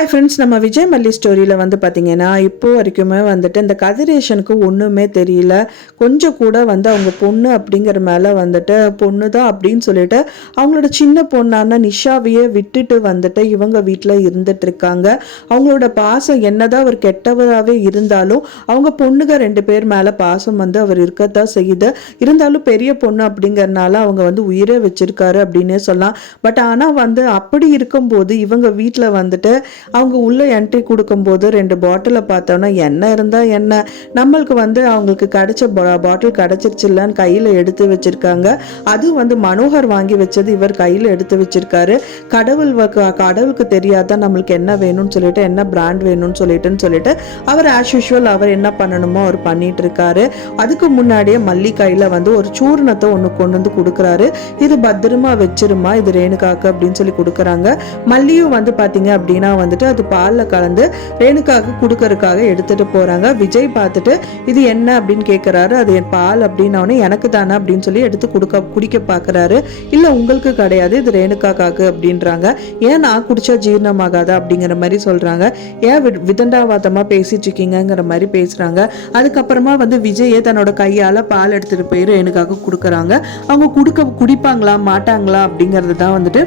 Hi friends, நம்ம விஜய் மல்லி ஸ்டோரியில் வந்து பார்த்தீங்கன்னா இப்போ வரைக்குமே வந்துட்டு இந்த கதிரேஷனுக்கு ஒன்றுமே தெரியல. கொஞ்சம் கூட வந்து அவங்க பொண்ணு அப்படிங்கிற மேலே வந்துட்டு பொண்ணு தான் அப்படின்னு சொல்லிட்டு அவங்களோட சின்ன பொண்ணான நிஷாவையே விட்டுட்டு வந்துட்டு இவங்க வீட்டில் இருந்துட்டு இருக்காங்க. அவங்களோட பாசம் என்னதான் அவர் கெட்டவராகவே இருந்தாலும் அவங்க பொண்ணுங்க 2 பேர் மேலே பாசம் வந்து அவர் இருக்கத்தான் செய்யுது. இருந்தாலும் பெரிய பொண்ணு அப்படிங்கிறனால அவங்க வந்து உயிரே வச்சிருக்காரு அப்படின்னே சொல்லலாம். பட் ஆனால் வந்து அப்படி இருக்கும்போது இவங்க வீட்டில் வந்துட்டு அவங்க உள்ள என்ட்ரி கொடுக்கும்போது 2 பாட்டிலை பார்த்தோன்னா என்ன இருந்தால் என்ன, நம்மளுக்கு வந்து அவங்களுக்கு கிடைச்ச பாட்டில் கிடைச்சிருச்சுலான்னு கையில் எடுத்து வச்சிருக்காங்க. அதுவும் வந்து மனோகர் வாங்கி வச்சது இவர் கையில் எடுத்து வச்சிருக்காரு. கடவுளுக்கு தெரியாதான் நம்மளுக்கு என்ன வேணும்னு சொல்லிட்டு என்ன பிராண்ட் வேணும்னு சொல்லிட்டு அவர் ஆஸ் யூஷுவல் அவர் என்ன பண்ணணுமோ அவர் பண்ணிட்டு இருக்காரு. அதுக்கு முன்னாடியே மல்லி கையில் வந்து ஒரு சூர்ணத்தை ஒன்று கொண்டு வந்து கொடுக்குறாரு. இது பத்திரமா வச்சிருமா, இது ரேணுகாக்கு அப்படின்னு சொல்லி கொடுக்குறாங்க. மல்லியும் வந்து பார்த்தீங்க அப்படின்னா வந்துட்டு அது பாலில் கலந்து ரேணுகாக்கு கொடுக்கறதுக்காக எடுத்துட்டு போறாங்க. விஜய் பார்த்துட்டு இது என்ன அப்படின்னு கேட்கிறாரு. அது என் பால் அப்படின்னோடனே எனக்கு தானே அப்படின்னு சொல்லி எடுத்து குடிக்க பார்க்கறாரு. இல்லை உங்களுக்கு கிடையாது, இது ரேணுகாக்காக்கு அப்படின்றாங்க. ஏன் நான் குடிச்சா ஜீரணமாகாதா அப்படிங்கிற மாதிரி சொல்றாங்க. ஏன் விதண்டாவாதமா பேசிட்டு இருக்கீங்கிற மாதிரி பேசுறாங்க. அதுக்கப்புறமா வந்து விஜயே தன்னோட கையால பால் எடுத்துட்டு போய் ரேணுகாக்கு கொடுக்குறாங்க. அவங்க குடிப்பாங்களா மாட்டாங்களா அப்படிங்கிறது தான் வந்துட்டு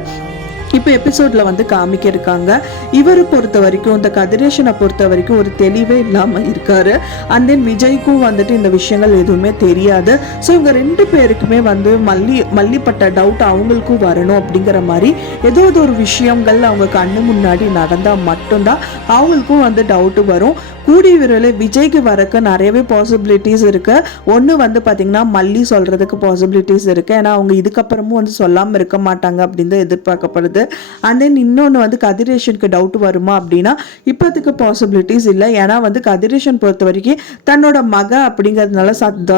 இப்போ எபிசோட்ல வந்து காமிக்க இருக்காங்க. இவரை பொறுத்த வரைக்கும் இந்த கதிரேஷனை பொறுத்த வரைக்கும் ஒரு தெளிவே இல்லாமல் இருக்காரு. அண்ட் தென் விஜய்க்கும் வந்துட்டு இந்த விஷயங்கள் எதுவுமே தெரியாது. ஸோ இவங்க 2 பேருக்குமே வந்து மல்லிப்பட்ட டவுட் அவங்களுக்கும் வரணும் அப்படிங்கிற மாதிரி ஏதோ ஒரு விஷயங்கள் அவங்க கண்ணு முன்னாடி நடந்தால் மட்டும்தான் அவங்களுக்கும் வந்து டவுட்டு வரும். கூடிய விரைவில் விஜய்க்கு வரக்கு நிறையவே பாசிபிலிட்டிஸ் இருக்கு. ஒன்று வந்து பார்த்தீங்கன்னா மல்லி சொல்றதுக்கு பாசிபிலிட்டிஸ் இருக்கு. ஏன்னா அவங்க இதுக்கப்புறமும் வந்து சொல்லாமல் இருக்க மாட்டாங்க அப்படின்னு எதிர்பார்க்கப்படுது. அண்ட் தென் இன்னொன்று வந்து கதிரேஷனுக்கு டவுட் வருமா அப்படின்னா இப்போதுக்கு பாசிபிலிட்டிஸ் இல்லை. ஏன்னா வந்து கதிரேஷன் பொறுத்த வரைக்கும் தன்னோட மக அப்படிங்கிறதுனால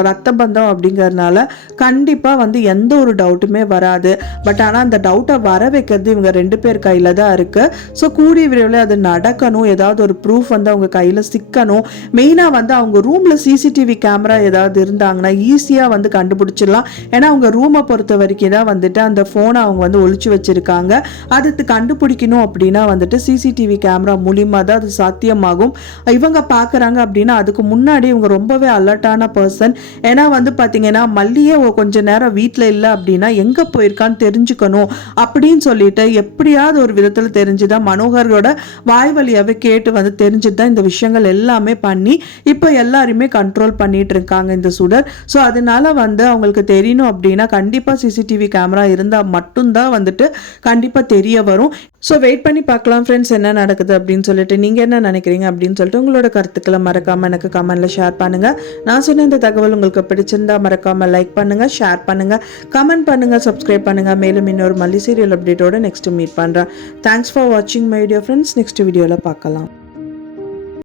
ரத்த பந்தம் அப்படிங்கிறதுனால கண்டிப்பாக வந்து எந்த ஒரு டவுட்டுமே வராது. பட் ஆனால் அந்த டவுட்டை வர வைக்கிறது இவங்க 2 பேர் கையில் தான் இருக்கு. ஸோ கூடிய விரைவில் அது நடக்கணும். ஏதாவது ஒரு ப்ரூஃப் வந்து அவங்க கையில் சிக்கணும். மெயினாக வந்து அவங்க ரூம்ல சிசிடிவி கேமரா ஏதாவது இருந்தாங்கன்னா ஈஸியாக வந்து கண்டுபிடிச்சிடலாம். ஏன்னா அவங்க ரூமை பொறுத்த வரைக்கும் தான் வந்துட்டு அந்த ஃபோனை அவங்க வந்து ஒழிச்சு வச்சிருக்காங்க. அது கண்டுபிடிக்கணும் அப்படின்னா வந்துட்டு சிசிடிவி கேமரா மூலியமா தான் அது சாத்தியமாகும். இவங்க பார்க்குறாங்க அப்படின்னா அதுக்கு முன்னாடி இவங்க ரொம்பவே அலர்ட்டான பர்சன். ஏன்னா வந்து பார்த்தீங்கன்னா மல்லியே கொஞ்ச நேரம் வீட்டில் இல்லை அப்படின்னா எங்கே போயிருக்கான்னு தெரிஞ்சுக்கணும் அப்படின்னு சொல்லிட்டு எப்படியாவது ஒரு விதத்தில் தெரிஞ்சுதான் மனோகரோட வாய் வழியாவே கேட்டு வந்து தெரிஞ்சுதான் இந்த விஷயங்கள் எல்லாமே பண்ணி இப்போ எல்லாருமே கண்ட்ரோல் பண்ணிட்டு இருக்காங்க இந்த சுடர். ஸோ அதனால வந்து அவங்களுக்கு தெரியணும் அப்படின்னா கண்டிப்பாக சிசிடிவி கேமரா இருந்தால் மட்டும்தான் வந்துட்டு கண்டிப்பாக தெரிய வரும். ஸோ வெயிட் பண்ணி பார்க்கலாம் ஃப்ரெண்ட்ஸ் என்ன நடக்குது அப்படின்னு சொல்லிட்டு. நீங்கள் என்ன நினைக்கிறீங்க அப்படின்னு சொல்லிட்டு உங்களோட கருத்துக்களை மறக்காமல் எனக்கு கமெண்ட்ல ஷேர் பண்ணுங்க. நான் சொன்ன இந்த தகவல் உங்களுக்கு பிடிச்சிருந்தா மறக்காமல் லைக் பண்ணுங்க, ஷேர் பண்ணுங்க, கமெண்ட் பண்ணுங்க, சப்ஸ்கிரைப் பண்ணுங்க. மேலும் இன்னொரு மல்லி சீரியல் அப்டேட்டோட நெக்ஸ்ட் மீட் பண்ணுறேன். தேங்க்ஸ் ஃபார் வாட்சிங் மை வீடியோ ஃப்ரெண்ட்ஸ். நெக்ஸ்ட் வீடியோவில் பார்க்கலாம்.